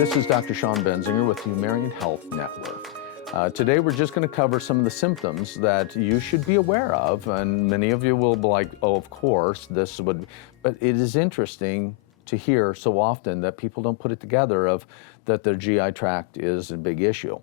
This is Dr. Sean Benzinger with the Humarian Health Network. Today we're just going to cover some of the symptoms that you should be aware of, and many of you will be like, oh, of course, this would, but it is interesting to hear so often that people don't put it together of that their GI tract is a big issue.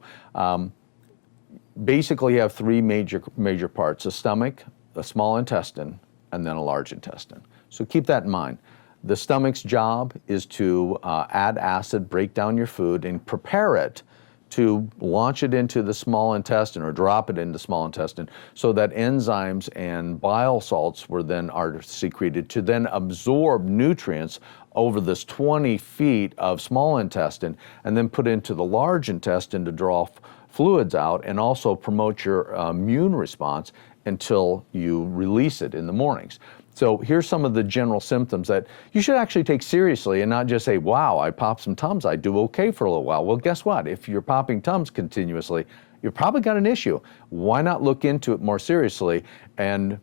Basically, you have three major parts: a stomach, a small intestine, and then a large intestine. So keep that in mind. The stomach's job is to add acid, break down your food, and prepare it to launch it into the small intestine or drop it into small intestine so that enzymes and bile salts are secreted to then absorb nutrients over this 20 feet of small intestine and then put into the large intestine to draw fluids out and also promote your immune response until you release it in the mornings. So here's some of the general symptoms that you should actually take seriously and not just say, wow, I popped some Tums, I do okay for a little while. Well, guess what? If you're popping Tums continuously, you've probably got an issue. Why not look into it more seriously and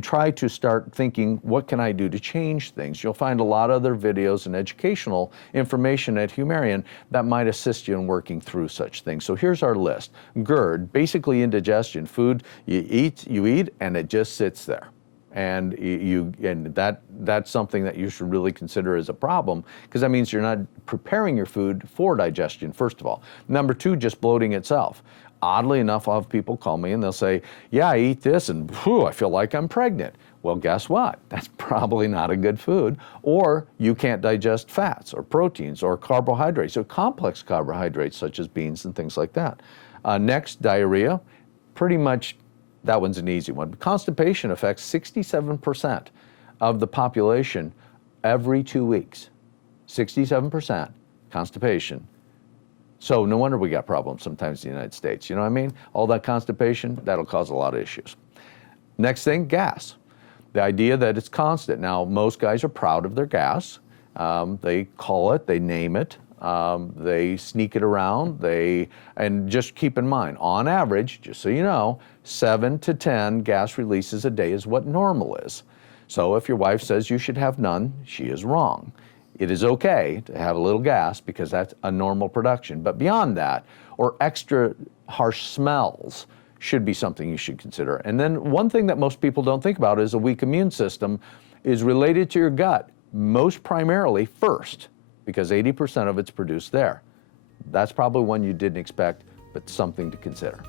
try to start thinking, what can I do to change things? You'll find a lot of other videos and educational information at Humarian that might assist you in working through such things. So here's our list. GERD, basically indigestion, food you eat, and it just sits there. And that's something that you should really consider as a problem, because that means you're not preparing your food for digestion, first of all. Number two, just bloating itself. Oddly enough, I'll have people call me and they'll say, yeah, I eat this and whew, I feel like I'm pregnant. Well, guess what? That's probably not a good food. Or you can't digest fats or proteins or carbohydrates or complex carbohydrates such as beans and things like that. Next, diarrhea. Pretty much that one's an easy one. Constipation affects 67% of the population every 2 weeks. 67% constipation. So no wonder we got problems sometimes in the United States. You know what I mean? All that constipation, that'll cause a lot of issues. Next thing, gas. The idea that it's constant. Now, most guys are proud of their gas. They call it, they name it. They sneak it around, and just keep in mind, on average, just so you know, 7 to 10 gas releases a day is what normal is. So if your wife says you should have none, she is wrong. It is okay to have a little gas because that's a normal production. But beyond that, or extra harsh smells, should be something you should consider. And then one thing that most people don't think about is a weak immune system is related to your gut, most primarily first, because 80% of it's produced there. That's probably one you didn't expect, but something to consider.